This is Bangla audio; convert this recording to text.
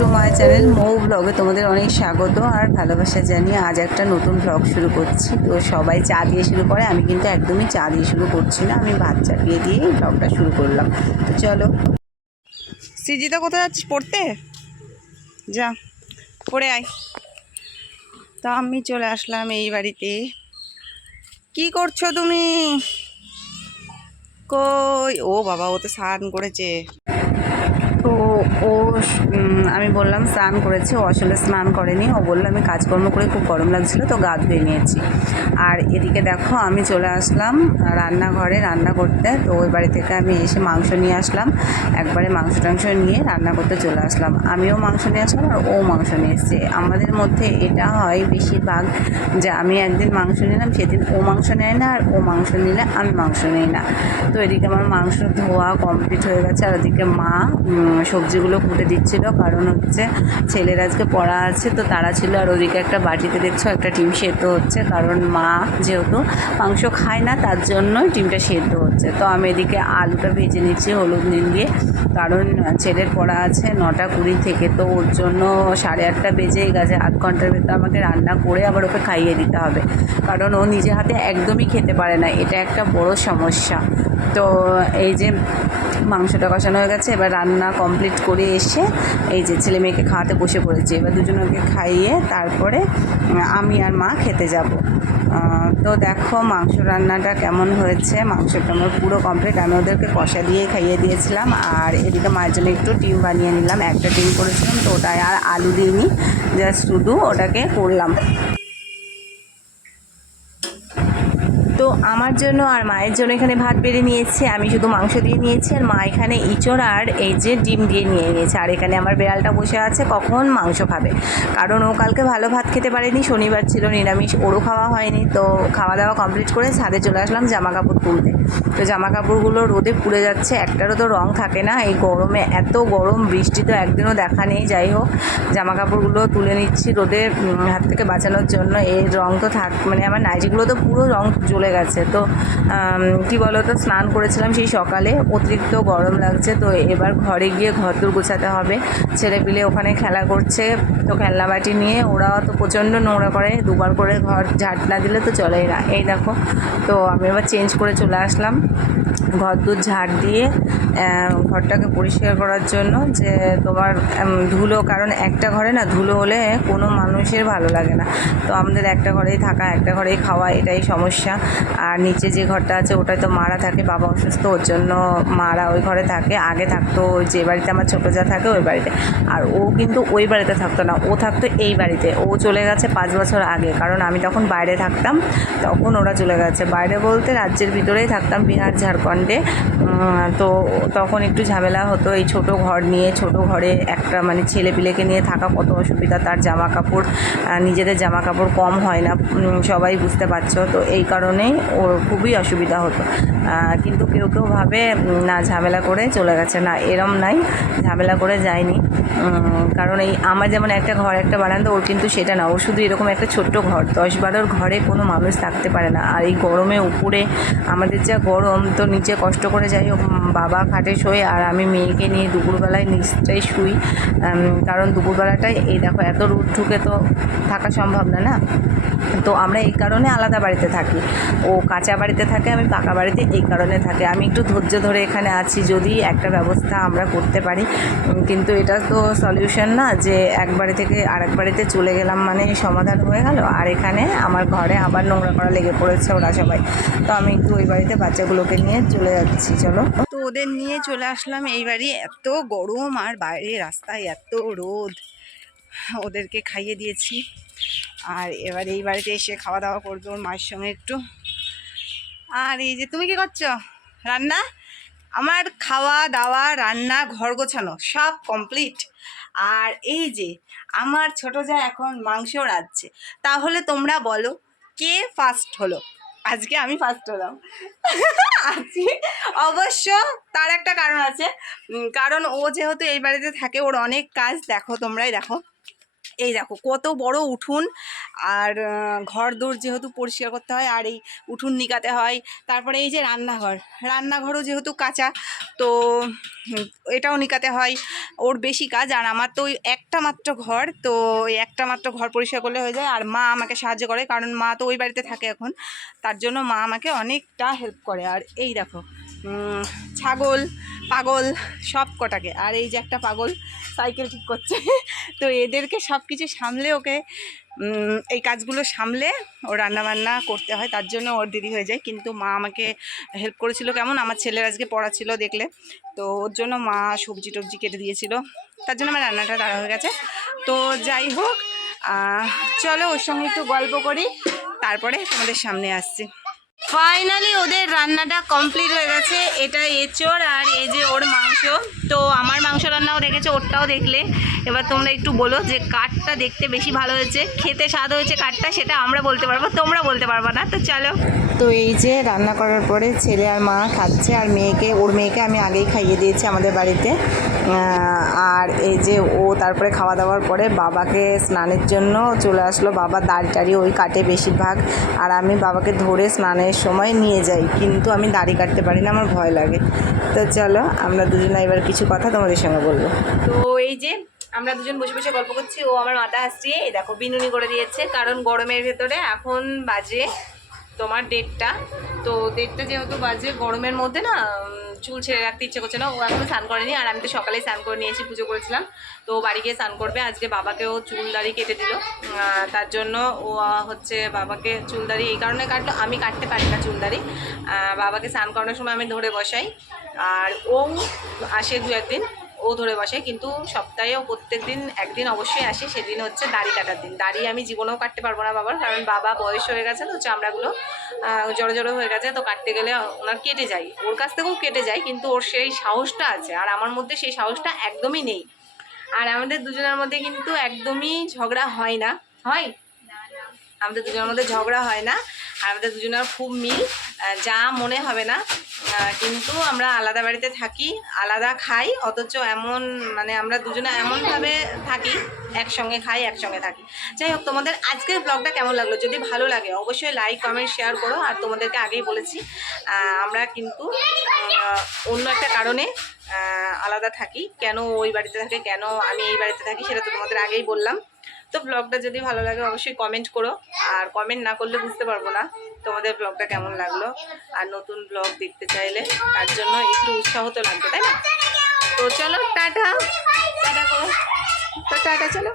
টু মাই চ্যানেল মৌ ব্লগে তোমাদের অনেক স্বাগত আর ভালোবাসা জানিয়ে আজ একটা নতুন ব্লগ শুরু করছি। তো সবাই চা দিয়ে শুরু করে, আমি কিন্তু একদমই চা দিয়ে শুরু করছি না, আমি ভাত চাপিয়ে দিয়েই ব্লগটা শুরু করলাম। তো চলো। সিজিতা, কোথায় যাচ্ছিস পড়তে? যা, পড়ে আয়। তো আমি চলে আসলাম এই বাড়িতে। কি করছ তুমি? কই? ও বাবা, ও তো স্নান করেছে। ও আমি বললাম স্নান করেছে ও আসলে স্নান করেনি। ও বলল আমি কাজকর্ম করে খুব গরম লাগছিল তো গা ধুয়ে নিয়েছি। আর এদিকে দেখো আমি চলে আসলাম রান্নাঘরে রান্না করতে। তো ওই বাড়ি থেকে আমি এসে মাংস নিয়ে আসলাম। একবারে মাংস টাংস নিয়ে রান্না করতে চলে আসলাম। আমিও মাংস নিয়ে আসলাম আর ও মাংস নিয়ে এসছে। আমাদের মধ্যে এটা হয় বেশিরভাগ যে আমি একদিন মাংস নিলাম সেদিন ও মাংস নেয় না আর ও মাংস নিলে আমি মাংস নিই না। তো এদিকে আমার মাংস ধোয়া কমপ্লিট হয়ে গেছে আর ওদিকে মা উম, সবজিগুলো কুটে দিচ্ছিল, কারণ হচ্ছে ছেলের আজকে পড়া আছে, তো তারা ছিল আর ওদিকে একটা বাটিতে দেখছ, একটা ডিম সেদ্ধ হচ্ছে, কারণ মা যেহেতু মাংস খায় না, তার জন্যই ডিমটা সেদ্ধ হচ্ছে। তো আমি এদিকে আলুটা ভেজে নিচ্ছি, হলুদ নীল দিয়ে, কারণ ছেলের পড়া আছে নটা কুড়ি থেকে, তো ওর জন্য সাড়ে আটটা বেজেই গেছে, আধ ঘণ্টার ভেতর আমাকে রান্না করে আবার ওকে খাইয়ে দিতে হবে, কারণ ও নিজে হাতে একদমই খেতে পারে না, এটা একটা বড় সমস্যা। তো এই যে মাংসটা কষানো হয়ে গেছে, এবার রান্না কমপ্লিট করে এসে এই যে ছেলে মেয়েকে খাওয়াতে বসে পড়েছে। এবার দুজনকে খাইয়ে তারপরে আমি আর মা খেতে যাব। তো দেখো মাংস রান্নাটা কেমন হয়েছে মাংসটা আমার পুরো কমপ্লিট আমি ওদেরকে কষা দিয়েই খাইয়ে দিয়েছিলাম, আর এদিকে মায়ের জন্য একটু ডিম বানিয়ে নিলাম। একটা ডিম করেছিলাম, তো ওটায় আর আলু দিইনি জাস্ট শুধু ওটাকে করলাম তো আমার জন্য আর মায়ের জন্য এখানে ভাত বেড়ে নিয়েছে, আমি শুধু মাংস দিয়ে নিয়েছি আর মা এখানে ইঁচড় আর এই যে ডিম দিয়ে নিয়ে নিয়েছে। আর এখানে আমার বেড়ালটা বসে আছে কখন মাংস খাবে। কারণ ও কালকে ভালো ভাত খেতে পারেনি, শনিবার ছিল, নিরামিষ, ওরও খাওয়া হয়নি। তো খাওয়া দাওয়া কমপ্লিট করে ছাদে চলে আসলাম জামা কাপড় তুলতে। তো জামা কাপড়গুলো রোদে পুড়ে যাচ্ছে, একটারও তো রং থাকে না। এই গরমে এত গরম, বৃষ্টি তো একদিনও দেখা নেই, যাই হোক। জামা কাপড়গুলো তুলে নিচ্ছি রোদে হাত থেকে বাঁচানোর জন্য। এই রং তো থাক মানে আমার নাইটিগুলো তো পুরো রং জ্বলে গেছে। তো কি তো স্নান করেছিলাম সেই সকালে, অতিরিক্ত গরম লাগছে, তো এবার ঘরে গিয়ে ঘরদোর গোছাতে হবে। ছেলে পিলে ওখানে খেলা করছে, তো খেলনা বাটি নিয়ে ওরা তো প্রচণ্ড নোংরা করে, দুবার করে ঘর ঝাঁট না দিলে তো চলেই না। এই দেখো, তো আমি এবার চেঞ্জ করে চলে আসলাম। ঘর দূর ঝাড় দিয়ে ঘরটাকে পরিষ্কার করার জন্য যে তোমার ধুলো, কারণ একটা ঘরে না ধুলো হলে কোনো মানুষের ভালো লাগে না। তো আমাদের একটা ঘরেই থাকা, একটা ঘরেই খাওয়া, এটাই সমস্যা। আর নিচে যে ঘরটা আছে, ওটায় তো মারা থাকে, বাবা অসুস্থ, ওর জন্য মারা ওই ঘরে থাকে, আগে থাকতো যে বাড়িতে আমার ছোটো যা থাকে ওই বাড়িতে। আর ও কিন্তু ওই বাড়িতে থাকতো না, ও থাকতো এই বাড়িতে। ও চলে গেছে পাঁচ বছর আগে, কারণ আমি তখন বাইরে থাকতাম, তখন ওরা চলে গেছে। বাইরে বলতে রাজ্যের ভিতরেই থাকতাম, বিহার, ঝাড়খণ্ডে। তো তখন একটু ঝামেলা হতো, এই ছোট ঘর নিয়ে, ছোট ঘরে একটা মানে ছেলে পিলেকে নিয়ে থাকা কত অসুবিধা, তার জামা কাপড় নিজেদের জামা কাপড় কম হয় না সবাই বুঝতে পারছ। তো এই কারণেই ওর খুবই অসুবিধা হতো। কিন্তু কেউ কেউ ভাবে না, ঝামেলা করে চলে গেছে। না, এরম নাই, ঝামেলা করে যায়নি। কারণ এই আমার যেমন একটা ঘর, একটা বারান্দা, ওর কিন্তু সেটা না। ও শুধু এরকম একটা ছোট্ট ঘর। দশ বারোর ঘরে কোনো মানুষ থাকতে পারে না। আর এই গরমে উপরে আমাদের যা গরম, তো নিচে কষ্ট করে যাই হোক বাবা খাটে শোয় আর আমি মেয়েকে নিয়ে দুপুরবেলায় নিচটাই শুই। কারণ দুপুরবেলাটায় এই দেখো, এত রোদ ঢুকে তো থাকা সম্ভব না না? তো আমরা এই কারণে আলাদা বাড়িতে থাকি। ও কাঁচা বাড়িতে থাকে, আমি পাকা বাড়িতে এই কারণে থাকে। আমি একটু ধৈর্য ধরে এখানে আছি, যদি একটা ব্যবস্থা আমরা করতে পারি। কিন্তু এটা তো সলিউশন না, যে এক বাড়ি থেকে আরেক বাড়িতে চলে গেলাম মানে সমাধান হয়ে গেল। আর এখানে আমার ঘরে আবার নোংরা করা লেগে পড়েছে ওরা সবাই। তো আমি একটু ওই বাড়িতে বাচ্চাগুলোকে নিয়ে চলে যাচ্ছি, চলো। ওদের নিয়ে চলে আসলাম। এই বাড়ি এত গরম আর বাইরে রাস্তায় এত রোদ। ওদেরকে খাইয়ে দিয়েছি। আর এবার এই বাড়িতে এসে খাওয়া দাওয়া করবে ওর মায়ের সঙ্গে একটু। আর এই যে, তুমি কি করছ? রান্না? আমার খাওয়া দাওয়া, রান্না, ঘর গোছানো সব কমপ্লিট আর এই যে, আমার ছোট যা এখন মাংস রাঁধছে, তাহলে তোমরা বলো, কে ফার্স্ট হলো? আজকে আমি ফার্স্ট হলাম। আজকে অবশ্য তার একটা কারণ আছে। কারণ ও যেহেতু এই বাড়িতে থাকে, ওর অনেক কাজ দেখো তোমরাই দেখো। এই দেখো, কত বড় উঠুন। আর ঘর দূর যেহেতু পরিষ্কার করতে হয়, আর এই উঠুন নিকাতে হয়। তারপরে এই যে রান্নাঘর, রান্নাঘরও যেহেতু কাঁচা, তো এটাও নিকাতে হয়। ওর বেশি কাজ, আর আমার তো একটা মাত্র ঘর, তো একটা মাত্র ঘর পরিষ্কার করলে হয়ে যায়। আর মা আমাকে সাহায্য করে, কারণ মা তো ওই বাড়িতে থাকে এখন। তার জন্য মা আমাকে অনেকটা হেল্প করে। আর এই দেখো ছাগল, পাগল, সব কটাকে। আর এই যে একটা পাগল সাইকেল ঠিক করছে। তো এদেরকে সব কিছু সামলে ওকে এই কাজগুলো সামলে ও রান্নাবান্না করতে হয়। তার জন্য ওর দেরি হয়ে যায়। কিন্তু মা আমাকে হেল্প করেছিল কেমন? আমার ছেলের আজকে পড়া ছিল দেখলে। তো ওর জন্য মা সবজি টবজি কেটে দিয়েছিল। তার জন্য আমার রান্নাটা তাড়া হয়ে গেছে। তো যাই হোক চলো ওর সঙ্গে একটু গল্প করি। তারপরে তোমাদের সামনে আসছি। ফাইনালি ওদের রান্নাটা কমপ্লিট হয়ে গেছে। এটা এচোর আর এই যে ওর মাংস। তো আমার মাংস রান্নাও রেখেছে ওরটাও দেখলে। এবার তোমরা একটু বলো যে কাঠটা দেখতে বেশি ভালো হয়েছে। খেতে স্বাদ হয়েছে কাঠটা, সেটা আমরা বলতে পারব, তোমরা বলতে পারব না। তো চলো। তো এই যে রান্না করার পরে ছেলে আর মা খাচ্ছে আর মেয়েকে, ওর মেয়েকে আমি আগেই খাইয়ে দিয়েছি আমাদের বাড়িতে। আর এই যে ও তারপরে খাওয়া দাওয়ার পরে বাবাকে স্নানের জন্য চলে আসলো। বাবা দাড়ি টাড়ি ওই কাটে বেশিরভাগ। আর আমি বাবাকে ধরে স্নানের সময় নিয়ে যাই। কিন্তু আমি দাড়ি কাটতে পারি না, আমার ভয় লাগে। তো চলো, আমরা দুজনে এবার কিছু কথা তোমাদের সঙ্গে বলব। তো এই যে আমরা দুজন বসে বসে গল্প করছি, ও আমার মাথা আসছে এই দেখো, বিনুনি করে দিয়েছে। কারণ গরমের ভেতরে এখন বাজে তোমার ডেটটা। তো ডেটটা যেহেতু বাজে গরমের মধ্যে না চুল ছেড়ে রাখতে ইচ্ছে করছে না। ও এখনও স্নান করেনি, আর আমি তো সকালেই স্নান করে নিয়েছি পুজো করেছিলাম। তো বাড়ি গিয়ে স্নান করবে। আজকে বাবাকেও চুল দাড়ি কেটে দিল। তার জন্য ও হচ্ছে বাবাকে চুল দাড়ি এই কারণে কাটলো। আমি কাটতে পারি না চুল দাড়ি বাবাকে স্নান করানোর সময় আমি ধরে বসাই। আর ও আসে দু একদিন ও ধরে বসে কিন্তু সপ্তাহেও প্রত্যেক দিন একদিন অবশ্যই আসে সেদিন হচ্ছে দাড়ি কাটার দিন। দাড়ি আমি জীবনেও কাটতে পারব না বাবার কারণ বাবা বয়স হয়ে গেছে তো চামড়াগুলো জড়ো জড়ো হয়ে গেছে তো কাটতে গেলে ওনার কেটে যায়। ওর কাছ থেকেও কেটে যায় কিন্তু ওর সেই সাহসটা আছে আর আমার মধ্যে সেই সাহসটা একদমই নেই। আর আমাদের দুজনের মধ্যে কিন্তু একদমই ঝগড়া হয় না। হয়? আমাদের দুজনের মধ্যে ঝগড়া হয় না। আমাদের দুজনের খুব মিল যা মনে হবে না। কিন্তু আমরা আলাদা বাড়িতে থাকি, আলাদা খাই, অথচ এমন মানে আমরা দুজনে এমনভাবে থাকি, একসঙ্গে খাই, একসঙ্গে থাকি। যাই হোক, তোমাদের আজকের ব্লগটা কেমন লাগল? যদি ভালো লাগে, অবশ্যই লাইক কমেন্ট শেয়ার করো। আর তোমাদেরকে আগেই বলেছি আমরা কিন্তু অন্য একটা কারণে আলাদা থাকি। কেন ওই বাড়িতে থাকে, কেন আমি এই বাড়িতে থাকি, সেটা তো তোমাদের আগেই বললাম। তো ব্লগটা যদি ভালো লাগে অবশ্যই কমেন্ট করো। আর কমেন্ট না করলে বুঝতে পারব না তোমাদের ব্লগটা কেমন লাগল। আর নতুন ব্লগ দেখতে চাইলে তার জন্য একটু উৎসাহ তো লাগবে, তাই না? তো চলো টাটা। টাটা করো। তো টাটা, চলো।